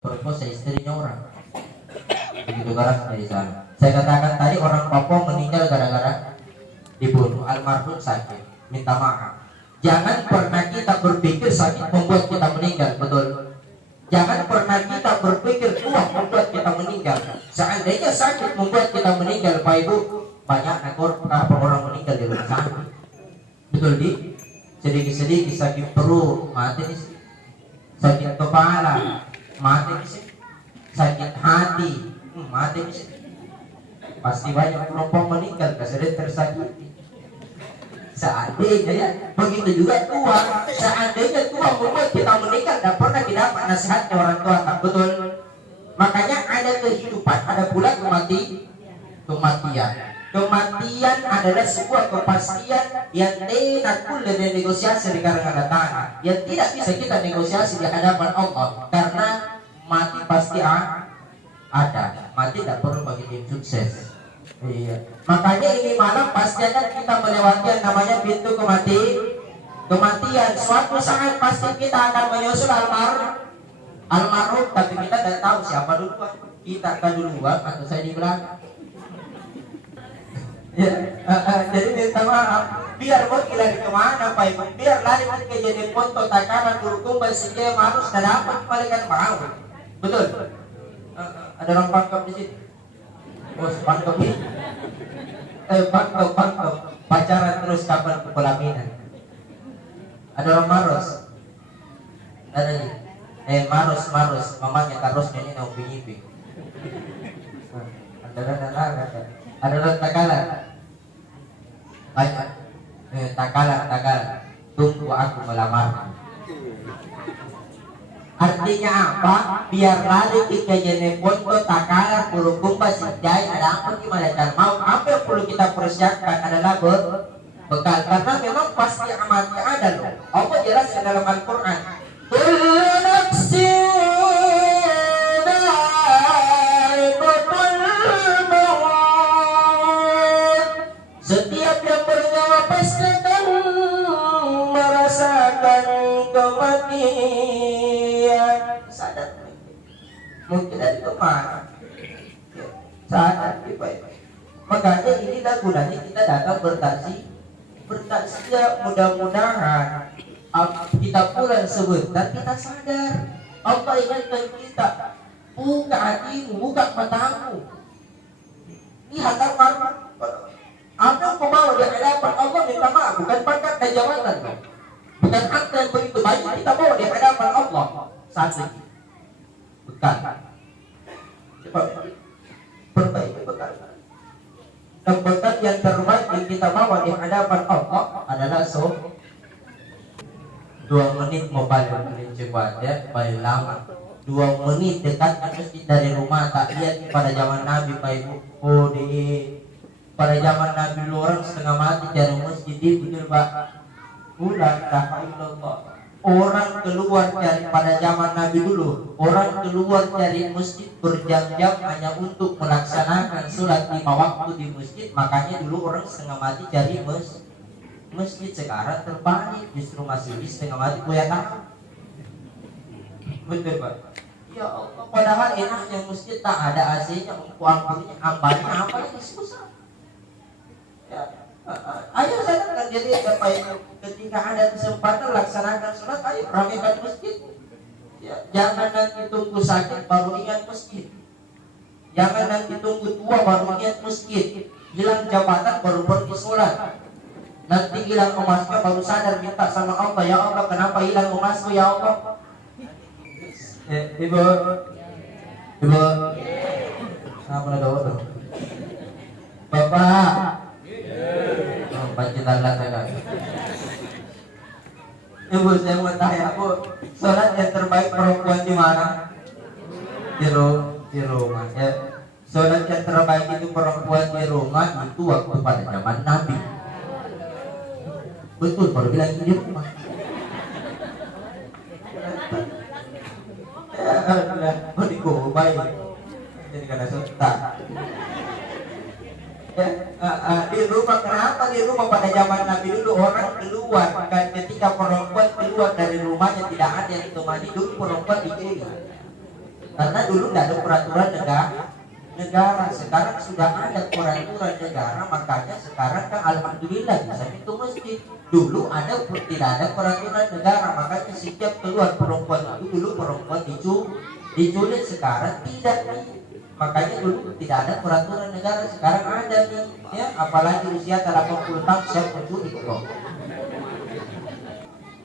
perkosa istrinya orang. Begitu kerasnya di sana. Saya katakan tadi orang Papua meninggal gara-gara dibunuh, almarhum sakit, minta maaf. Jangan pernah kita berpikir sakit membuat kita meninggal, betul? Jangan pernah kita berpikir tua membuat kita meninggal. Seandainya sakit membuat kita meninggal, Pak Ibu, banyak orang meninggal di rumah sakit. Betul di? Sedikit-sedikit sakit perut, mati di sini. Sakit kepala, mati di sini. Sakit hati, mati di sini. Pasti banyak perempuan meninggal karena tersakiti. Seandainya ya, begitu juga tua. Seandainya tua membuat kita meninggal, tidak pernah kita dapat nasihatnya orang tua, tak betul? Makanya ada kehidupan, ada pula kematian. Kematian adalah sebuah kepastian yang tidak boleh dinegosiasi di kalangan tangan, yang tidak bisa kita negosiasi di hadapan Allah, karena mati pasti ada. Mati tidak perlu bagi tim sukses. Iya. Makanya ini malam pasti akan kita melewati yang namanya pintu kematian. Suatu saat pasti kita akan menyusul almarhum, tapi kita tidak tahu siapa duluan. Kita akan duluan atau saya di belakang. Ya, jadi minta maaf. Biar mau lari kemana Pak Ibu? Biar lari ke jadi ponto takaran kurukumba sehingga harus dapat kembalikan mau. Betul. Ada orang pangkap di sini. Oh, pangkap ini. Pangkap. Pacaran terus kapan ke pelaminan? Ada orang Maros. Ada nih. Maros. Mamanya Karos ini mau pingiping. Ada orang Tagalan. Banyak. Tagalan. Tunggu aku melamar. Artinya apa? Biar lari ke jenepon to Tagalan Pulukumba Sinjai ada apa gimana kan mau apa yang perlu kita persiapkan adalah bekal, karena memang pasti amatnya ada loh. Allah jelaskan dalam Al-Quran. Setiap yang bernyawa pasti akan merasakan kematian. Sadar mungkin dari kemana? Sadar baik. Makanya inilah gunanya kita datang bertasya. Mudah-mudahan kita pulang sebentar kita sadar. Allah ingatkan kita, buka hatimu, buka matamu. Lihat almarhum. Apa yang kau bawa di hadapan Allah minta maaf, bukan pangkat dan jabatan, bukan harta yang begitu banyak kita bawa di hadapan Allah. Satu, bekal. Cepat perbaiki bekal. Dan bekal yang terbaik yang kita bawa di hadapan Allah adalah 2 menit mobile paling cepat ya, paling lama 2 menit dekat masjid dari rumah. Tak lihat pada zaman Nabi Pak Ibu, pada zaman Nabi dulu orang setengah mati cari masjid di betul Pak. Orang keluar cari pada zaman Nabi dulu, orang keluar cari masjid berjam-jam hanya untuk melaksanakan sholat 5 waktu di masjid. Makanya dulu orang setengah mati cari masjid. Sekarang terbalik, justru masih di setengah mati tahu. Betul Pak. Ya Allah, padahal enaknya masjid tak ada AC-nya, ampurnya, ambalnya apa lagi susah. Ya, ayo sadar jadi apa itu ketika ada kesempatan laksanakan sholat, ayo ramaikan masjid. Ya, jangan nanti tunggu sakit baru ingat masjid. Jangan nanti tunggu tua baru ingat masjid. Hilang jabatan baru pergi sholat. Nanti hilang emasnya baru sadar minta sama Allah, ya Allah kenapa hilang emasku ya Allah. Ibu, apa ada Bapak, pancitan lah saya. Ibu saya mau tanya, Bu, sholat yang terbaik perempuan di mana? Di rumah. Ya. Sholat yang terbaik itu perempuan di rumah itu waktu pada zaman Nabi. Betul, baru bilang di rumah. Oh dikubai jadi karena suta di rumah. Kenapa di rumah? Pada zaman Nabi dulu orang keluar, kan ketika perempuan keluar dari rumahnya tidak ada yang ditemani, dulu perempuan digiring. Karena dulu tidak ada peraturan negara, sekarang sudah ada peraturan negara, makanya sekarang kan alhamdulillah bisa itu masjid. Dulu tidak ada peraturan negara, makanya setiap keluar perempuan itu dulu perempuan diculik, sekarang tidak nih. Makanya dulu tidak ada peraturan negara, sekarang ada nih ya, apalagi usia 80 tahun siap menculik kok.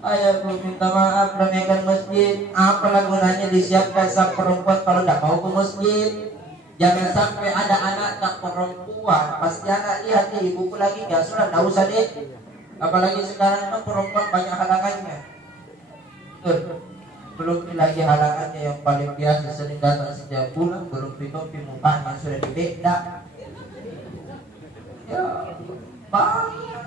Ayah minta maaf ramaikan masjid. Apalah gunanya disiapkan sang perempuan kalau tidak mau ke masjid. Jangan sampai ada anak tak perempuan, pasti anak lihat nih ibuku lagi gak sholat, tidak usah deh. Apalagi sekarang kan perempuan banyak halangannya. Belum lagi halangannya yang paling biasa sering datang setiap bulan, belum topi mukanya sudah dibedak. Ya banyak.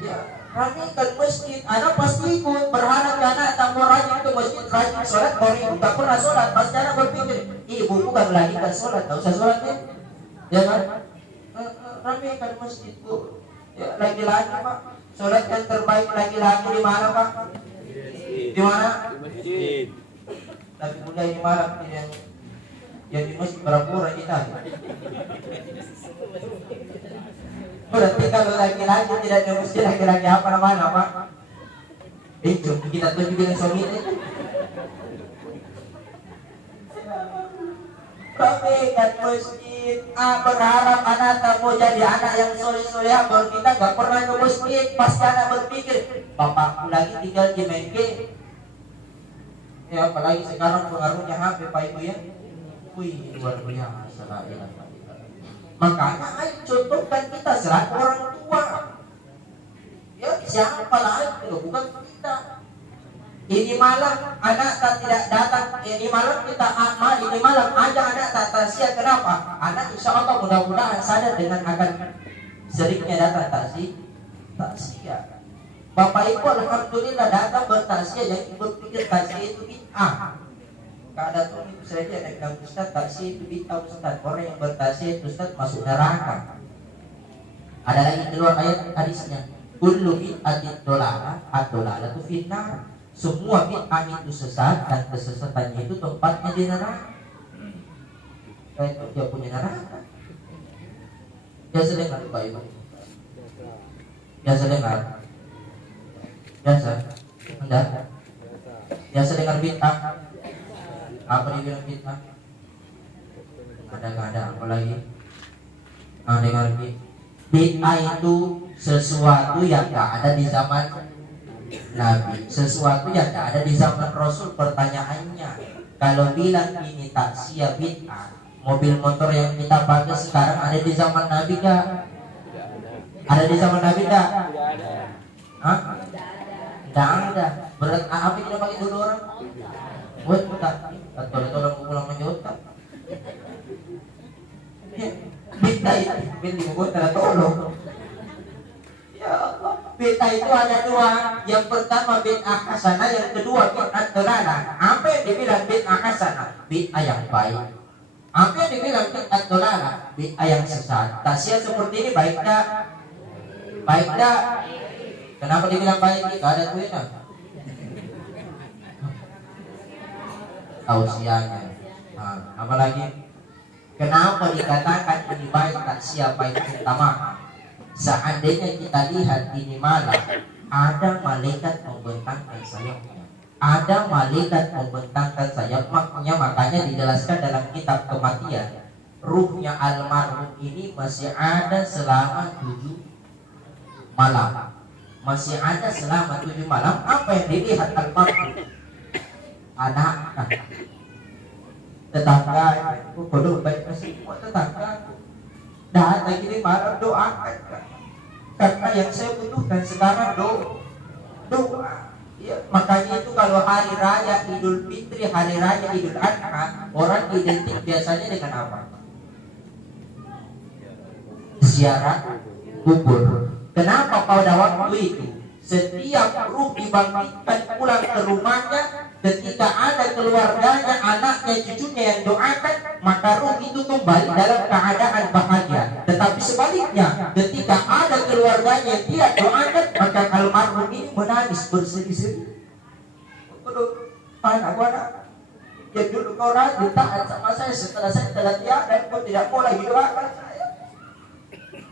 Ya ramaikan masjid, anak pasti ikut, berharap anak tak mau rajin ke masjid, rajin sholat, baru ibu tak pernah sholat, pasti anak berpikir, ibuku kan lagi kan sholat, tak usah sholat ya, ya kan? Ramaikan masjid bu, ya lagi-lagi pak, sholat yang terbaik lagi-lagi di mana pak? Di mana? Di masjid. Tapi mulai di malam yang di masjid pura-pura kita. Berarti kalau laki-laki tidak di masjid, laki-laki apa namanya pak? Jom kita tunjukin suami ini. Ramaikan masjid. Berharap anak tak mau jadi anak yang soleh-soleh, baru kita gak pernah ke masjid. Pasti anak berpikir, bapakku lagi tinggal di Mengke. Ya apalagi sekarang pengaruhnya HP pak ibu ya. Wih luar biasa lah ya. Makanya ayo contohkan kita selaku orang tua. Ya siapa lagi loh, bukan kita. Ini malam anak tak tidak datang, ini malam kita amal, ini malam aja anak tak tasya. Kenapa? Anak insya Allah mudah-mudahan sadar dengan akan seringnya datang tasya. Bapak ibu alhamdulillah datang bertasya, jadi berpikir tasya itu bid'ah. Kada tuh itu saja ada bilang Ustaz tasya itu bid'ah Ustaz. Orang yang bertasya itu Ustaz masuk neraka. Ada lagi keluar ayat hadisnya. Kullu bid'atin dolalah, ad-dolalatu finnar. Semua bid'ah itu sesat dan kesesatannya itu tempatnya di neraka. Itu dia punya neraka. Biasa dengar Pak Ibu. Biasa dengar. Biasa. Enggak. Biasa dengar bid'ah. Apa dibilang bid'ah? Ada apa lagi? Dengar bid'ah itu sesuatu yang tak ada di zaman Nabi, sesuatu yang tak ada di zaman Rasul. Pertanyaannya, kalau bilang ini taksiyah bid'ah, mobil motor yang kita pakai sekarang ada di zaman Nabi kah? Ada di zaman Nabi kah? Hah? Tidak ada. Berarti apa kita pakai dulu orang? Buat kita, atau orang pulang menjauhkan. Bid'ah itu, bid'ah buat cara tolong. Ya Allah, bid'ah itu ada dua. Yang pertama bid'ah hasanah, yang kedua bid'ah dolalah. Apa yang dibilang bid'ah hasanah? Bid'ah yang baik. Apa yang dibilang bid'ah dolalah? Bid'ah yang sesat. Tasya seperti ini baik tak? Baik tak? Kenapa dibilang baik? Tidak ada tuina. Tausiahnya. Apalagi? Kenapa dikatakan ini baik tak siapa yang pertama? Seandainya kita lihat ini malam ada malaikat membentangkan sayapnya, ada malaikat membentangkan sayap, makanya dijelaskan dalam kitab kematian, ruhnya almarhum ini masih ada selama 7 malam, masih ada selama 7 malam. Apa yang dilihat almarhum? Anak, tetangga, bodoh baik masih buat tetangga. Dan lagi ini malam doakan, karena yang saya butuhkan sekarang doa. Ya, makanya itu kalau hari raya Idul Fitri, hari raya Idul Adha, orang identik biasanya dengan apa? Ziarah kubur. Kenapa pada waktu itu setiap ruh dibangkitkan pulang ke rumahnya, ketika ada keluarganya, anaknya, cucunya yang doakan, maka ruh itu kembali dalam keadaan bahagia. Tetapi sebaliknya, ketika ada keluarganya yang tidak doakan, maka almarhum ini menangis bersedih-sedih. Anak. Ya dulu kau rajin taat sama saya, setelah saya telah tiada, kau tidak mau lagi doakan saya.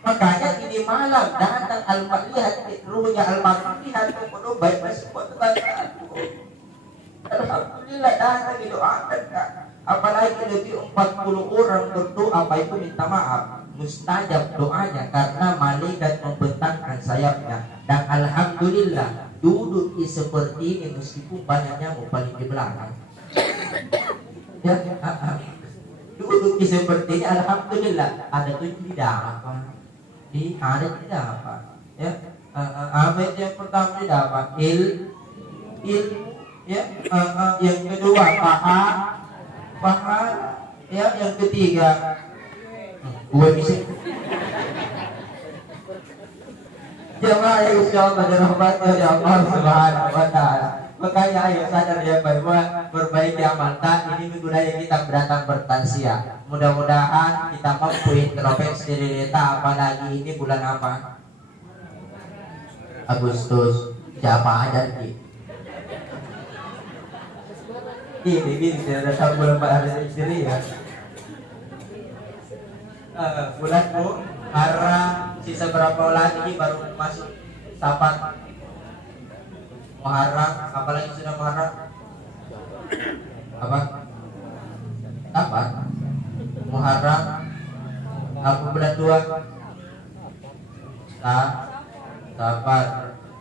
Makanya ini malam datang al-malihat, ruhnya al-malihat, kau baik masih buat tetanggaku. Alhamdulillah datang didoakan Kak. Apalagi lebih 40 orang berdoa, apa itu minta maaf, mustajab doanya karena malaikat membentangkan sayapnya. Dan alhamdulillah duduk seperti ini meskipun banyaknya mau paling di belakang. Ya, duduk seperti ini alhamdulillah. Ada tuh tidak apa, ada tidak apa. Ya, apa itu yang pertama tidak apa, ilmu. Ya, yang kedua paham, ya, yang ketiga gue bisa. Jemaah yang insyaallah dirahmati oleh Allah Subhanahu wa taala. Makanya ayo sadar ya bahwa perbaiki amal tak ini budaya kita datang bertansia. Mudah-mudahan kita mampu introspeksi diri kita, apalagi ini bulan apa? Agustus. Siapa aja nih? Ini tidak datang bulan hari istri ya. Bulan Muharram, sisa berapa lagi baru masuk Safar. Muharram, apalagi sudah Muharram? Apa? Safar. Muharram, apa bulan 2? Safar.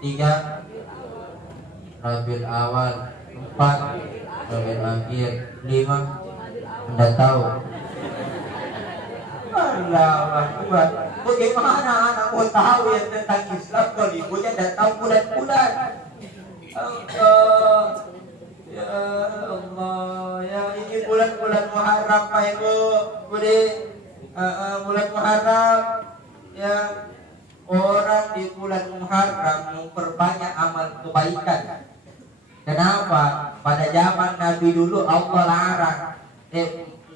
3 Rabiul Awal. 4 Rabiul Akhir. 5 Anda tahu. Allahu Akbar. Bagaimana anak mau tahu yang tentang Islam kalau ibunya tidak tahu bulan-bulan? Ya Allah, ya ini bulan-bulan Muharram Pak Ibu, Budi, bulan Muharram, ya orang di bulan Muharram memperbanyak amal kebaikan. Kenapa? Pada zaman Nabi dulu Allah larang,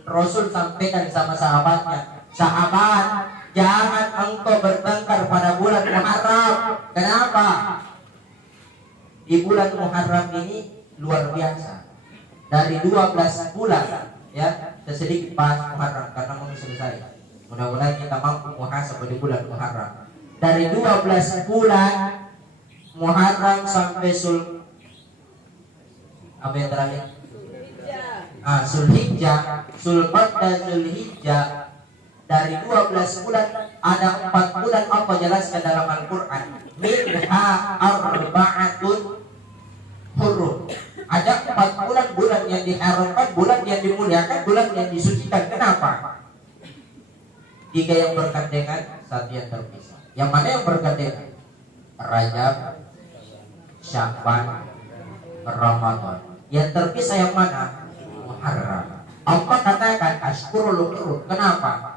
Rasul sampaikan sama sahabatnya, sahabat, jangan engkau bertengkar pada bulan Muharram. Kenapa? Di bulan Muharram ini luar biasa. Dari 12 bulan, ya, sedikit pas Muharram karena mau selesai. Mudah-mudahan kita mampu muhasabah di bulan Muharram. Dari 12 bulan Muharram sampai apa yang terakhir? Zulhijjah, Zulqa'dah, Zulhijjah. Dari 12 bulan ada 4 bulan Allah jelaskan dalam Al-Quran. Minha arba'atun hurum. Ada 4 bulan yang diharamkan, bulan yang dimuliakan, bulan yang disucikan. Kenapa? 3 yang bergandengan, 1 yang terpisah. Yang mana yang bergandengan? Rajab, Sya'ban, Ramadan. Yang terpisah yang mana? Muharram. Allah katakan ashkurul hurum. Kenapa?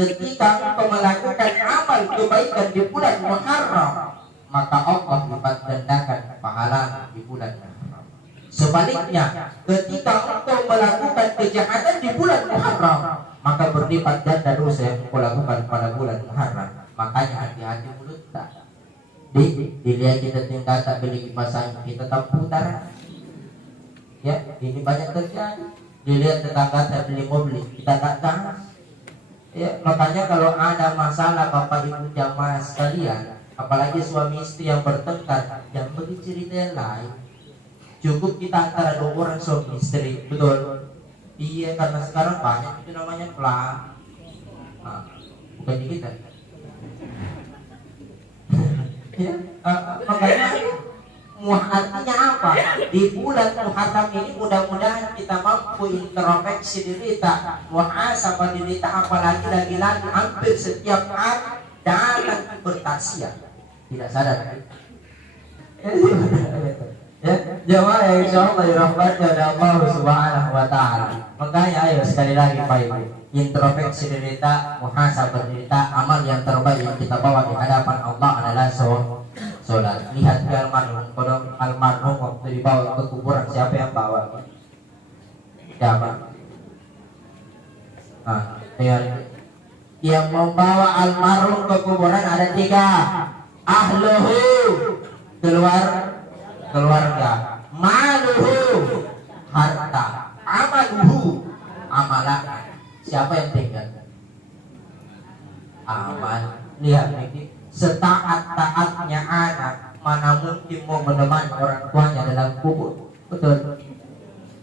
Ketika engkau melakukan amal kebaikan di bulan Muharram, maka Allah lipat gandakan pahala di bulan Muharram. Sebaliknya, ketika engkau melakukan kejahatan di bulan Muharram, maka berlipat ganda dosa yang engkau lakukan pada bulan Muharram. Makanya hati-hati mulut tak. Dilihat kita tinggal tak beli kipas angin, kita tak putar. Ya, ini banyak terjadi. Dilihat tetangga tak beli mobil, kita tak gas. Ya, makanya kalau ada masalah Bapak Ibu jamaah sekalian, apalagi suami istri yang bertengkar, jangan bagi cerita yang lain. Cukup kita antara 2 orang suami istri, betul? Iya, karena sekarang banyak itu namanya pelan. Bukan di kita. Ya, makanya artinya apa? Di bulan Muharram ini mudah-mudahan kita mampu introspeksi diri kita, muhasabah diri kita, apalagi lagi-lagi hampir setiap hari datang bertaksiah. Tidak sadar. Ya, jemaah yang insyaallah dirahmati oleh Allah Subhanahu wa taala. Makanya ayo sekali lagi Pak Ibu, introspeksi diri kita, muhasabah diri kita, amal yang terbaik yang kita bawa di hadapan Allah adalah sholat. Lihat ke almarhum, kalau almarhum waktu dibawa ke kuburan siapa yang bawa? Siapa? Yang membawa almarhum ke kuburan ada 3. Ahluhu, keluarga. Maluhu, harta. amaluhu, amalan. Siapa yang tinggal? Amal. Lihat ini, setaat-taatnya anak, mana mungkin mau menemani orang tuanya dalam kubur. Betul.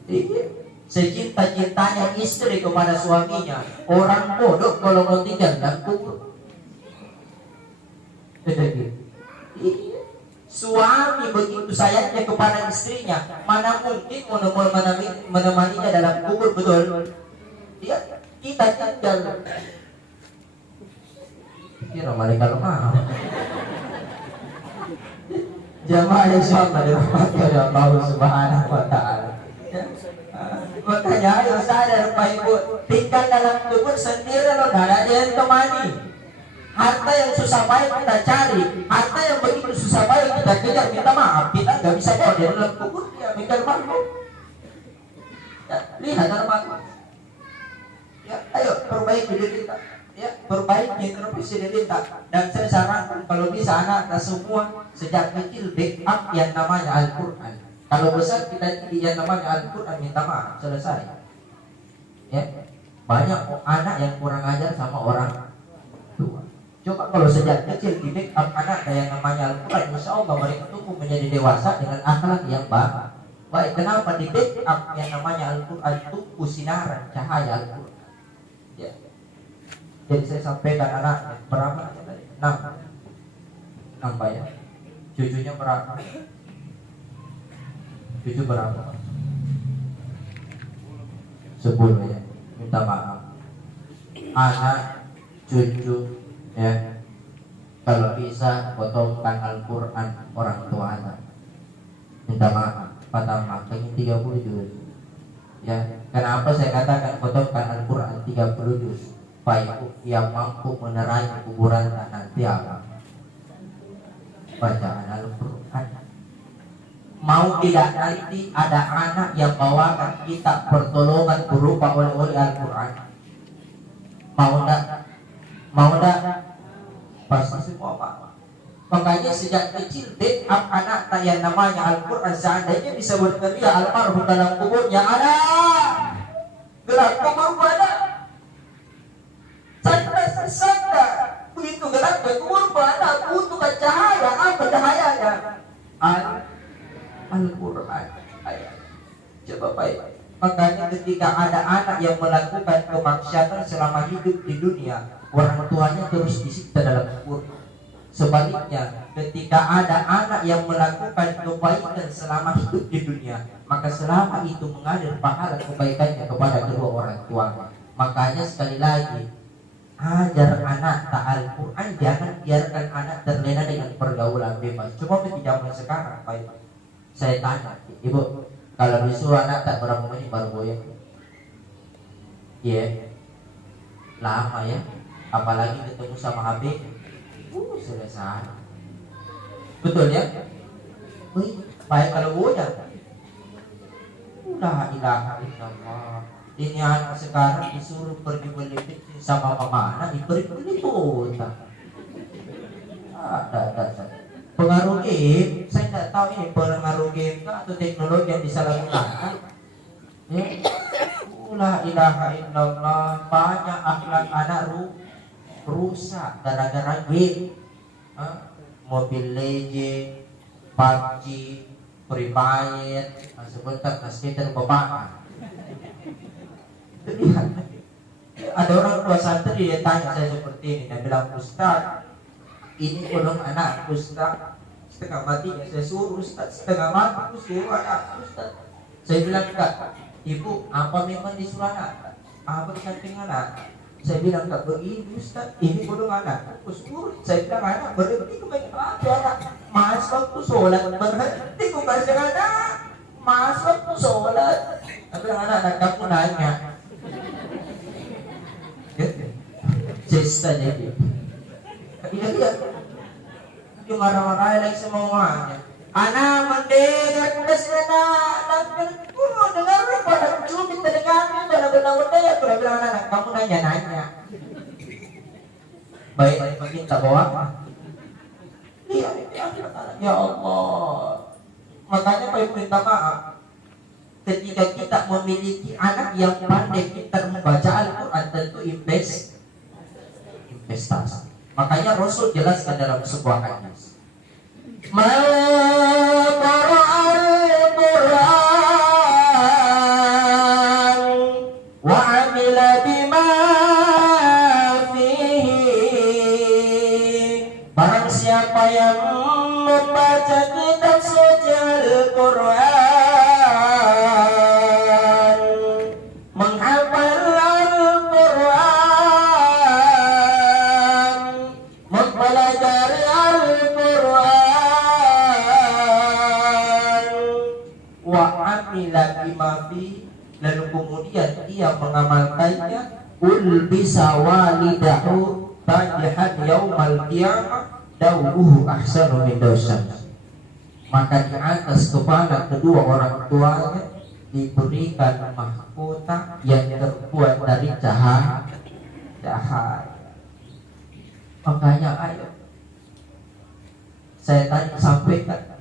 Iya. Secinta-cintanya istri kepada suaminya, orang bodoh kalau mau tinggal dalam kubur. Iya. Suami begitu sayangnya kepada istrinya, mana mungkin mau menemaninya dalam kubur. Betul. Dia kita tinggal. Kira malaikat lemah. Jamaah yang sama dirahmati oleh Allah Subhanahu wa taala. Makanya ayo sadar Pak Ibu, tinggal dalam kubur sendiri loh, tidak ada yang temani. Harta yang susah payah kita cari, harta yang begitu susah payah kita kejar, minta maaf, kita nggak bisa bawa di dalam kubur, ya mikir makhluk. Ya, lihat dalam makhluk. Ya, ayo perbaiki diri kita. Ya, perbaiki terus diri kita. Dan saya sarankan kalau bisa anak semua sejak kecil backup yang namanya Al-Quran. Kalau besar kita yang namanya Al-Quran minta maaf, selesai. Ya, banyak anak yang kurang ajar sama orang tua. Coba kalau sejak kecil di backup anak yang namanya Al-Quran, insya Allah mereka tumbuh menjadi dewasa dengan akhlak yang baik. Kenapa di backup yang namanya Al-Quran tumbuh sinaran cahaya Al-Quran? Ya. Jadi saya sampaikan anaknya berapa tadi? 6 Pak ya. Cucunya berapa? Cucu berapa? 10 ya. Minta maaf. Anak, cucu ya. Kalau bisa potongkan Al-Quran orang tua anak. Minta maaf. Pertama, pengen 30 juz. Ya, kenapa saya katakan potongkan Al-Quran 30 juz? Baik yang mampu menerangi kuburan nanti apa? Bacaan Al-Quran. Mau tidak nanti ada anak yang bawakan kitab pertolongan berupa oleh Al-Quran. Mau tak? Pasti semua Pak. Makanya sejak kecil backup anak yang namanya Al-Quran, seandainya bisa berteriak almarhum dalam kuburnya, anak gelap kubur pada sanda begitu gelap kubur pada butuh cahaya. Apa cahayanya? Al-Quran. Coba baik. Makanya ketika ada anak yang melakukan kemaksiatan selama hidup di dunia, orang tuanya terus disiksa dalam kubur. Sebaliknya, ketika ada anak yang melakukan kebaikan selama hidup di dunia, maka selama itu mengalir pahala kebaikannya kepada kedua orang tua. Makanya sekali lagi, ajar anak Al-Quran, jangan biarkan anak terlena dengan pergaulan bebas. Coba di zaman sekarang, Pak, saya tanya, Ibu, kalau disuruh anak tak berapa menit baru goyang? Iya, lama ya. Apalagi ketemu sama HP, selesai. Betul ya? Wih, baik kalau goyang. La ilaha illallah. Ini anak sekarang disuruh pergi beli bensin sama mama anak, diberi kota. Ada. Pengaruh game, saya tidak tahu ini pengaruh game atau teknologi yang disalahgunakan. Ya, la ilaha illallah. Banyak akhlak anak rusak gara-gara game. Mobile Legends, PUBG, Free Fire, sebentar skater bapak. Lihat, ada orang tua santri dia tanya saya seperti ini, dia bilang, Ustaz, ini belum anak Ustaz, setengah mati ya saya suruh Ustaz, setengah mati aku suruh anak Ustaz. Saya bilang, enggak, Ibu, apa memang disuruh anak? Apa di samping anak? Saya bilang, enggak begini Ustaz, ini belum anak aku suruh. Saya bilang, anak berhenti kebanyakan apa anak? Mas waktu sholat berhenti ku kasih anak, mas waktu sholat. Saya bilang, anak kamu nanya. Cesta jadi. Iya. Dia marah-marah lagi semuanya. Anak mendengar udah anak dengar pada cubit terdengar dalam benar-benar ya. Kalau bilang anak kamu nanya. Baik makin tak bawa. Iya. Ya Allah. Makanya Pak Ibu minta maaf. ketika kita memiliki anak yang pandai pintar membaca Al-Quran, tentu investasi. Makanya Rasul jelaskan dalam sebuah hadis, "Man qara'al Qur'an wa 'amila bima fihi." Barang siapa yang membaca kitab suci Al-Quran, menghafal Al-Quran, mempelajari Al-Quran, wa amila bima fi, lalu kemudian dia mengamalkannya, ulbisa walidahu tajihan yaumal qiyamah dawuhu ahsanu min dawsan. Maka di atas kepala kedua orang tuanya diberikan mahkota yang terbuat dari cahaya. Makanya ayo saya tadi sampaikan,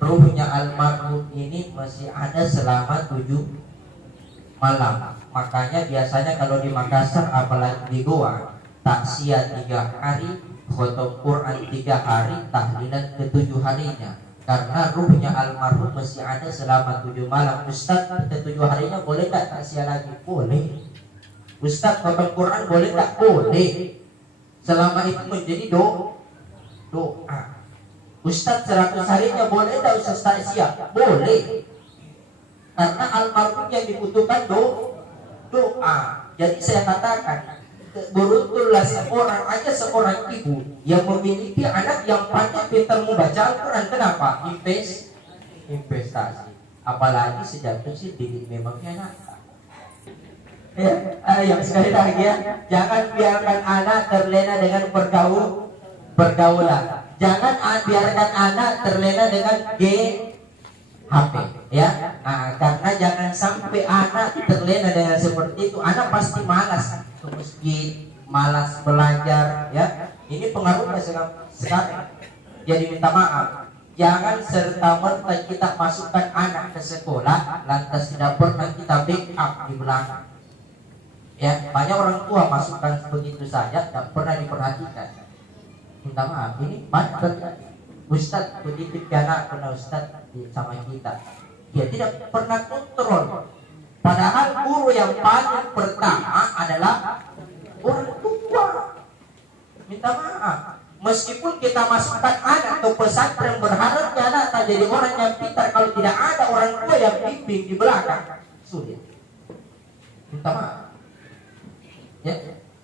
ruhnya almarhum ini masih ada selama 7 malam. Makanya biasanya kalau di Makassar, apalagi di Goa, taksiah 3 hari, khotom Quran 3 hari, tahlilan ke-7 harinya. Karena ruhnya almarhum masih ada selama 7 malam. Ustaz, ke-7 harinya boleh tak taksiah lagi? Boleh. Ustaz, khotom Quran boleh tak? Boleh. Selama itu menjadi doa. Ustaz, 100 harinya boleh tak Ustaz taksiah? Boleh. Karena almarhum yang dibutuhkan doa. Jadi saya katakan, beruntunglah seorang ibu yang memiliki anak yang pandai pintar membaca Al-Quran. Kenapa? Investasi. Apalagi sejak kecil didik memangnya nakal. Yang sekali lagi ya, jangan biarkan anak terlena dengan pergaulan. Jangan biarkan anak terlena dengan HP, ya. Karena jangan sampai anak terlena dengan seperti itu. Anak pasti malas ke masjid, malas belajar, ya. Ini pengaruhnya sekarang. Jadi minta maaf, jangan serta-merta kita masukkan anak ke sekolah lantas tidak pernah kita backup di belakang. Ya, banyak orang tua masukkan begitu saja, tak pernah diperhatikan. Minta maaf, ini banyak terjadi. Ustaz begitu anak kena Ustaz sama kita, dia tidak pernah kontrol. Padahal guru yang paling pertama adalah orang tua. Minta maaf, meskipun kita masukkan anak ke pesantren berharapnya anak tak jadi orang yang pintar, kalau tidak ada orang tua yang bimbing di belakang, sulit. Minta maaf. Ya,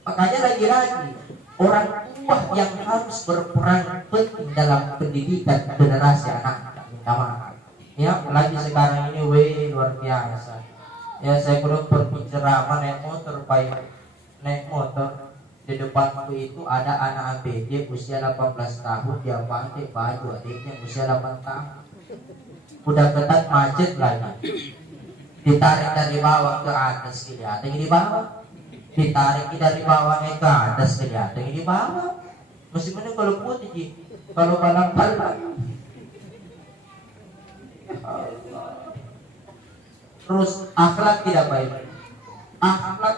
makanya lagi-lagi orang tua yang harus berperan penting dalam pendidikan generasi anak. Minta maaf. Ya, lagi sekarang ini luar biasa. Ya, saya belum berbicara naik motor, naik motor. Di depanku itu ada anak ABG usia 18 tahun, dia pakai baju adiknya usia 8 tahun. Udah ketat macet lagi. Ditarik dari bawah ke atas, kelihatan di bawah. Ditarik dari bawahnya ke atas, kelihatan di bawah. Meskipun kalau putih, kalau balang-balang. Terus akhlak tidak baik. Akhlak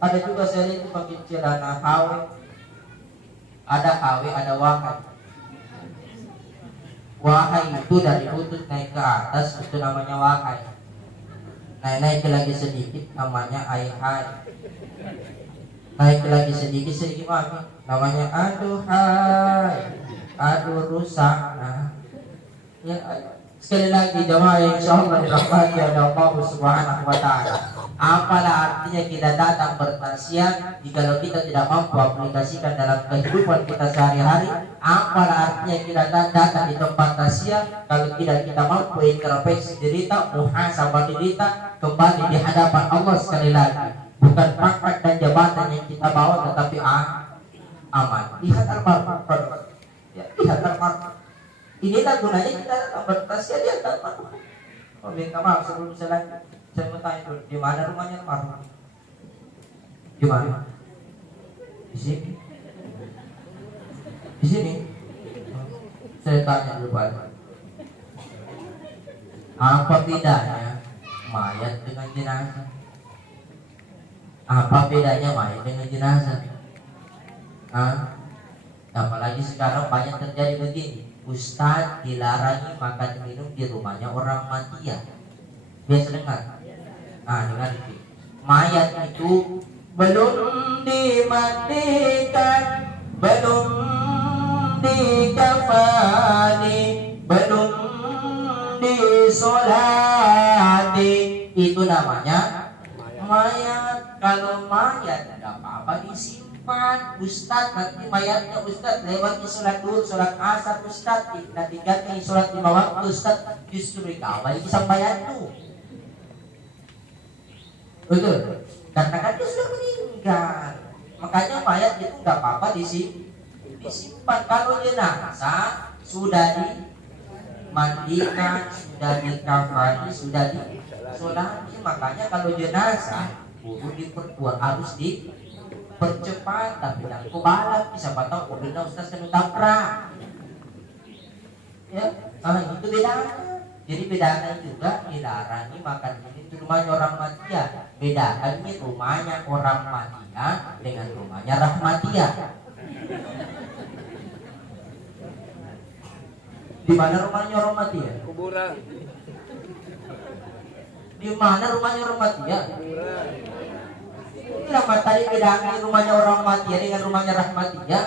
ada juga, saya lihat pakai celana HW. Ada HW, ada wahai. Wahai itu dari lutut naik ke atas, itu namanya wahai. Naik lagi sedikit namanya hai. Naik lagi sedikit mami, namanya aduh hai, aduh rusak. Nah, ya, sekali lagi jemaah yang insyaallah dirahmati oleh Allah Subhanahu wa taala. Apalah artinya kita datang bertaksiah jika kita tidak mampu aplikasikan dalam kehidupan kita sehari-hari? Apalah artinya kita datang di tempat taksiah kalau tidak kita mampu introspeksi derita, muhasabah derita, kembali di hadapan Allah sekali lagi. Bukan pangkat dan jabatan yang kita bawa, tetapi aman. Lihat almarhum, ya, lihat almarhum. Inilah gunanya kita bertaksiah, lihat almarhum. Oh, minta maaf sebelum saya mau tanya dulu, di mana rumahnya almarhum? Di mana? Di sini. Di sini. Saya tanya dulu Pak. Apa bedanya mayat dengan jenazah? Apa bedanya mayat dengan jenazah? Apalagi sekarang banyak terjadi begini, Ustadz dilarangi makan minum di rumahnya orang mati ya. Biasa dengar? Dengar itu. Mayat itu belum dimandikan, belum dikafani, belum disolati, itu namanya mayat. Kalau mayat tidak apa-apa disimpan. Ustadz nanti mayatnya Ustadz lewat sholat duhur, sholat asar Ustadz, nanti ganti sholat 5 waktu Ustadz, justru dikawal kisah mayat itu. Betul, karena kan dia sudah meninggal. Makanya mayat itu nggak apa-apa disimpan. Kalau jenazah sudah dimandikan, sudah dikafani, sudah disolati. Makanya kalau jenazah kudu diperkuat, harus dipercepat. Tapi jangan kubalap, siapa tahu mobilnya Ustaz kena tabrak. Ya, itu bedanya. Jadi bedanya juga dilarangi makan ini di rumahnya orang mati ya. Bedakannya rumahnya orang mati ya dengan rumahnya rahmatia. Di mana rumahnya orang mati ya? Kuburan. Di mana rumahnya orang mati ya? Kenapa tadi bedakan rumahnya orang mati ya dengan rumahnya rahmatia?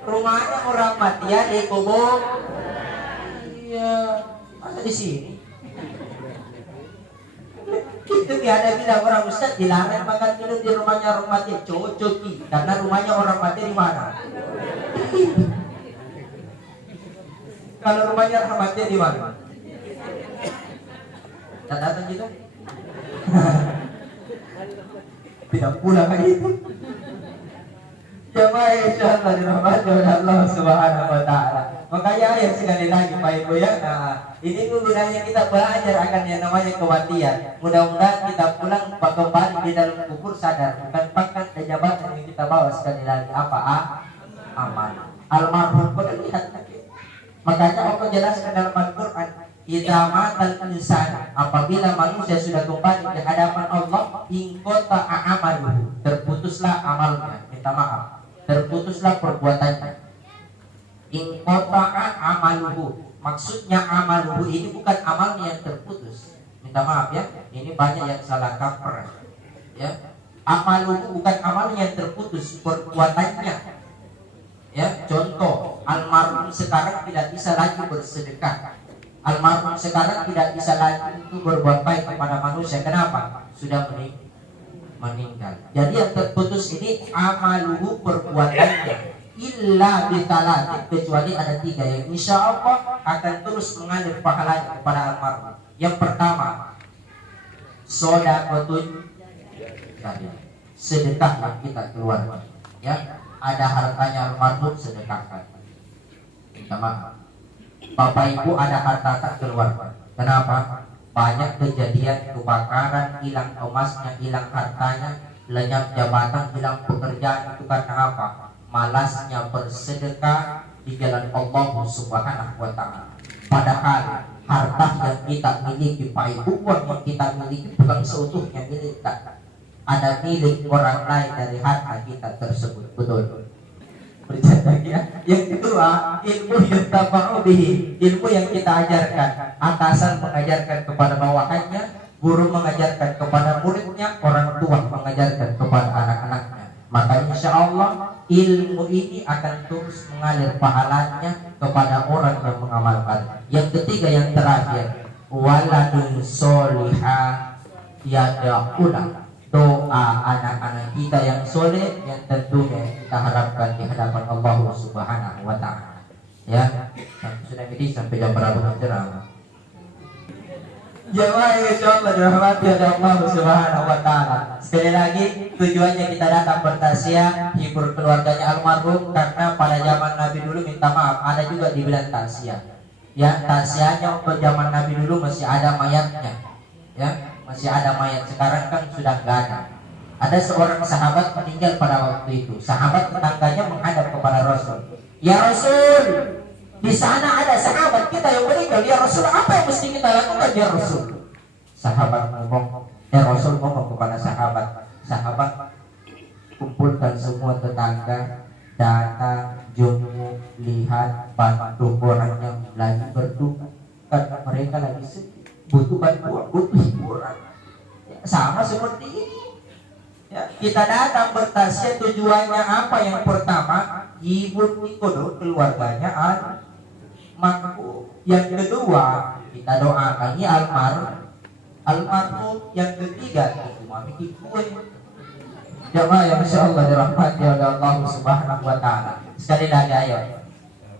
Rumahnya orang mati ya di kubur. Iya, masa di sini? Itu ada bilang orang Ustaz dilarang makan minum di rumahnya orang mati. Cocok karena rumahnya orang mati di mana? Kalau rumahnya orang mati di mana? Datang juga? Tidak pula kan itu. Jemaah insyaallah dirahmati oleh Allah Subhanahu wa taala. Makanya ya sekali lagi Pak Ibu ya, ini gunanya kita belajar akan yang namanya kematian. Mudah-mudahan kita pulang kembali di dalam kubur sadar bukan pangkat dan jabatan yang kita bawa. Sekali lagi apa? Aman. Almarhum pun lihat. Makanya Allah jelaskan dalam Al-Quran, idza matal insan, apabila manusia sudah kembali di hadapan Allah, ingkota amaluhu, terputuslah amalnya. Minta maaf, terputuslah perbuatannya. Ingkota'a amaluhu, maksudnya amaluhu ini bukan amalnya yang terputus. Minta maaf ya, ini banyak yang salah kaprah. Ya, amaluhu bukan amalnya yang terputus, perbuatannya. Ya, contoh, almarhum sekarang tidak bisa lagi bersedekah. Almarhum sekarang tidak bisa lagi untuk berbuat baik kepada manusia. Kenapa? Sudah meninggal. Jadi yang terputus ini amaluhu, perbuatannya. Illa bitalatin, kecuali ada 3 yang insya Allah akan terus mengalir pahalanya kepada almarhum. Yang pertama, shodaqatun jariyah, sedekah yang kita keluarkan. Ya, ada hartanya almarhum, sedekahkan. Minta maaf, Bapak Ibu ada harta tak keluarkan. Kenapa? Banyak kejadian kebakaran, hilang emasnya, hilang hartanya, lenyap jabatan, hilang pekerjaan. Itu karena apa? Malasnya bersedekah di jalan Allah Subhanahu wa taala. Padahal harta yang kita miliki, Pak Ibu, uang yang kita miliki bukan seutuhnya milik kita. Ada milik orang lain dari harta kita tersebut. Betul. Bercanda ya. Yang kedua, ilmu yang tabau bihi, ilmu yang kita ajarkan. Atasan mengajarkan kepada bawahannya, guru mengajarkan kepada muridnya, orang tua mengajarkan kepada anak-anaknya. Maka insya Allah ilmu ini akan terus mengalir pahalanya kepada orang yang mengamalkan. Yang ketiga, yang terakhir, waladun solihah yada'una, doa anak-anak kita yang soleh yang tentunya kita harapkan di hadapan Allah Subhanahu wa taala. Ya, sudah ini sampai jam berapa ceramah? Jemaah insyaallah dirahmati oleh Allah Subhanahu wa taala. Sekali lagi tujuannya kita datang bertaziah, hibur keluarganya almarhum, karena pada zaman Nabi dulu, minta maaf, ada juga dibilang taziah. Ya, taziahnya untuk zaman Nabi dulu masih ada mayatnya. Ya, masih ada mayat. Sekarang kan sudah enggak ada. Ada seorang sahabat meninggal pada waktu itu. Sahabat tetangganya menghadap kepada Rasul. Ya Rasul, Di sana ada sahabat kita yang meninggal, ya Rasul, apa yang mesti kita lakukan ya Rasul? Sahabat ngomong, Rasul ngomong kepada sahabat, sahabat kumpulkan semua tetangga, datang, jenguk, lihat, bantu orang yang lagi berduka, karena mereka lagi sedih, butuh bantuan, butuh hiburan. Ya, sama seperti ini. Ya, kita datang bertasya, tujuannya apa? Yang pertama, hibur ikodo keluarganya almarhum. Yang kedua, kita doakan almarhum. Yang ketiga, itu bikin kue. Jamaah yang Masya Allah dirahmati oleh Allah Subhanahu wa Ta'ala. Sekali lagi ayo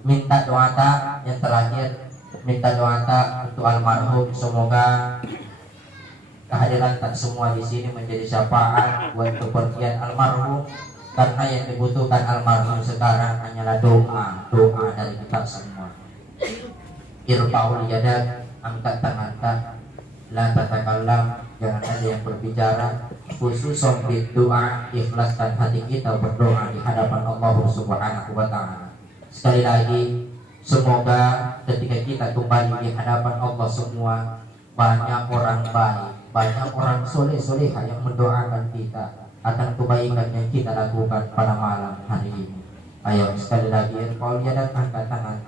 minta doa yang terakhir, minta doa untuk almarhum. Semoga kehadiran tak semua di sini menjadi syafaat buat kepergian almarhum, karena yang dibutuhkan almarhum sekarang hanyalah doa dari kita semua. Irfa'ul yadak, angkat tangan, la tatakallam, jangan ada yang berbicara, khusus doa, ikhlaskan hati kita berdoa di hadapan Allah Subhanahu wa Ta'ala. Sekali lagi, semoga ketika kita kembali di hadapan Allah semua, banyak orang baik, banyak orang soleh-solehah yang mendoakan kita akan kebaikan yang kita lakukan pada malam hari ini. Ayo sekali lagi, irfa'ul yadak, angkat tangan,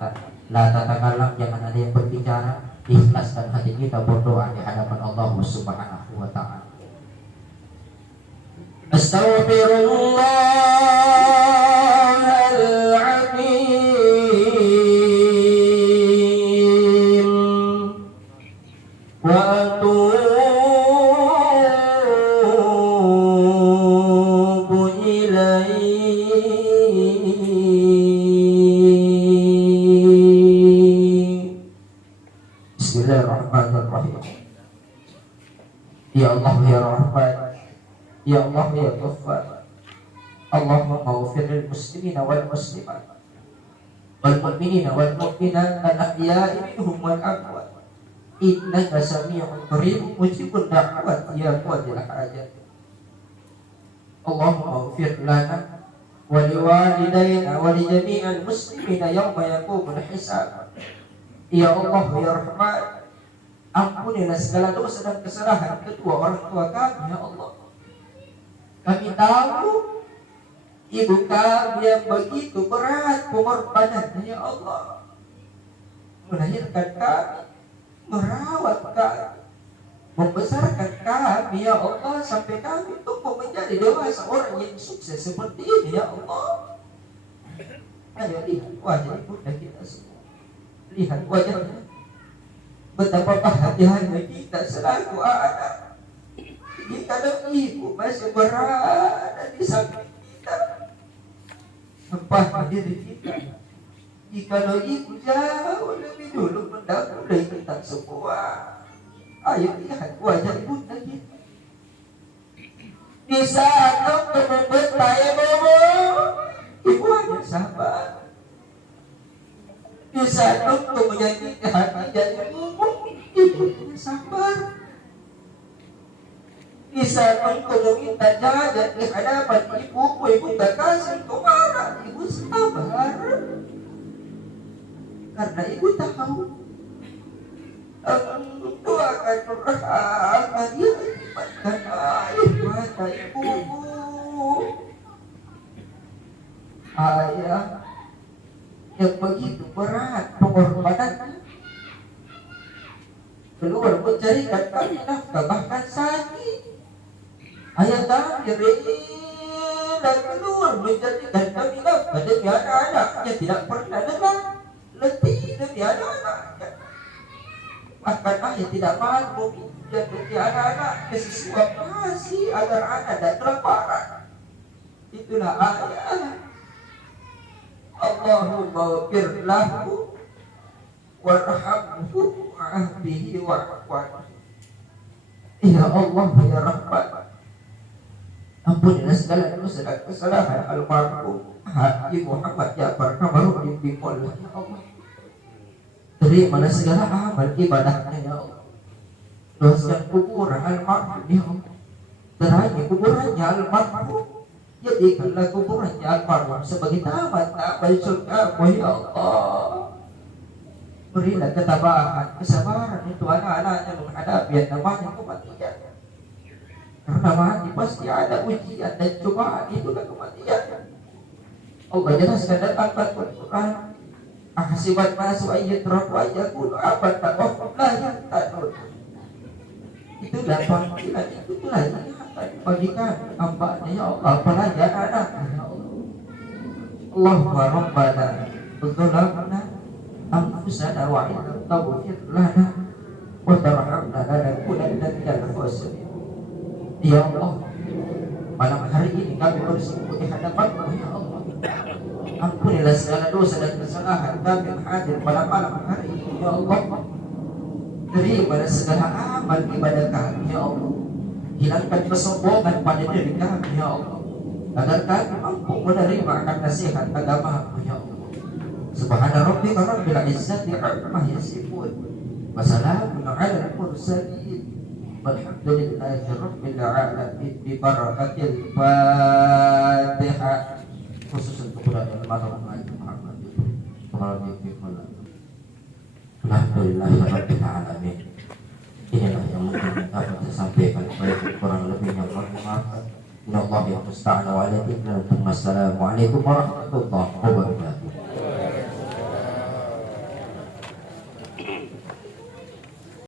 la tatakallam, jangan ada yang berbicara, ikhlaskan hati kita berdoa di hadapan Allah Subhanahu wa Ta'ala. Astaghfirullahal-azim wa atubu ilaihi. Bismillahirrahmanirrahim. Ya Allah ya Rahman, ya Allah ya Ghaffar, Allahumma maghfir lil muslimina wal muslimat wal mu'minina wal mu'minat al ahya'i minhum wal amwat, innaka sami'un qarib mujibud da'wat ya qadil hajat. Allahumma maghfir lana wa liwalidayna wa li jami'il muslimina yawma yaqumul hisab. Ya Allah ya Rahman, ampunilah segala dosa dan kesalahan kedua orang tua kami ya Allah. Kami tahu ibu kami yang begitu berat pengorbanannya ya Allah, melahirkan kami, merawat kami, membesarkan kami ya Allah, sampai kami tumbuh menjadi dewasa orang yang sukses seperti ini ya Allah. Ayo lihat wajah ibunda kita semua, lihat wajahnya, betapa bahagianya kita selaku anak. Jika ibu masih berada di samping kita, apa diri kita? Jika ibu jauh lebih dulu mendahului kita semua, ayo lihat wajah ibunda kita. Di saat dokter membertai bobo, ibu hanya sabar. Di saat dokter menyakiti hati dan ibu hanya sabar. Di saat engkau meminta jajan di hadapan ibuku, ibu tak kasih, engkau marah, ibu sabar. Karena ibu tahu engkau akan rahmat dia akibatkan air mata ibuku. Ayah yang begitu berat pengorbanannya, keluar mencarikan kami nafkah, bahkan sakit. Ayah kami rela keluar menjadikan kami nafkah demi anak-anaknya, tidak pernah letih demi anak-anaknya. Bahkan ayah tidak malu meminjam demi anak-anaknya sesuap nasi agar anak tak kelaparan. Itulah ayah. Allahumma ghfir lahu warhamhu wa'afihi wa'afu. Ya Allah ya Rahman, ampunilah segala dosa dan kesalahan almarhum Haji Muhammad Ja'far Kamarudin Bimol ya Allah. Terimalah segala amal ibadahnya ya Allah. Doakan kuburan almarhum ya Allah. Terangi kuburannya almarhum. Jadikanlah kuburannya almarhum sebagai taman amal surga ya Allah. berilah ketabahan, kesabaran itu anak-anaknya menghadapi yang namanya kematian. Karena mati pasti ada ujian dan cobaan, itulah kematian. Allah jelaskan dalam Al-Quran, ahasibat nasu ayyatraku ayyakulu abatan wa hum la yahtadun. Itulah panggilan, itulah yang akan dibagikan hamba-Nya ya Allah, apalagi anak-anak ya Allah. Allahumma rabbana dzalamna anfusana wa in lam taghfir lana wa tarhamna lanakunanna minal khasirin. Ya Allah, malam hari ini kami bersungguh di hadapan-Mu ya Allah. Ampunilah segala dosa dan kesalahan kami hadir pada malam hari ini ya Allah. Terimalah segala amal ibadah kami ya Allah. Hilangkan kesombongan pada diri kami ya Allah, agar kami mampu menerima akan nasihat agama-Mu ya Allah. Subhana rabbika rabbil izzati amma yasifun wa salamun 'alal mursalin walhamdulillahi rabbil alamin bi barakatil Fatihah. Khusus untuk bulan Ramadan Muhammad alhamdulillahi rabbil alamin. Inilah yang mungkin dapat saya sampaikan, baik kurang lebihnya mohon maaf. Innallaha musta'an wa alaikum warahmatullahi wabarakatuh.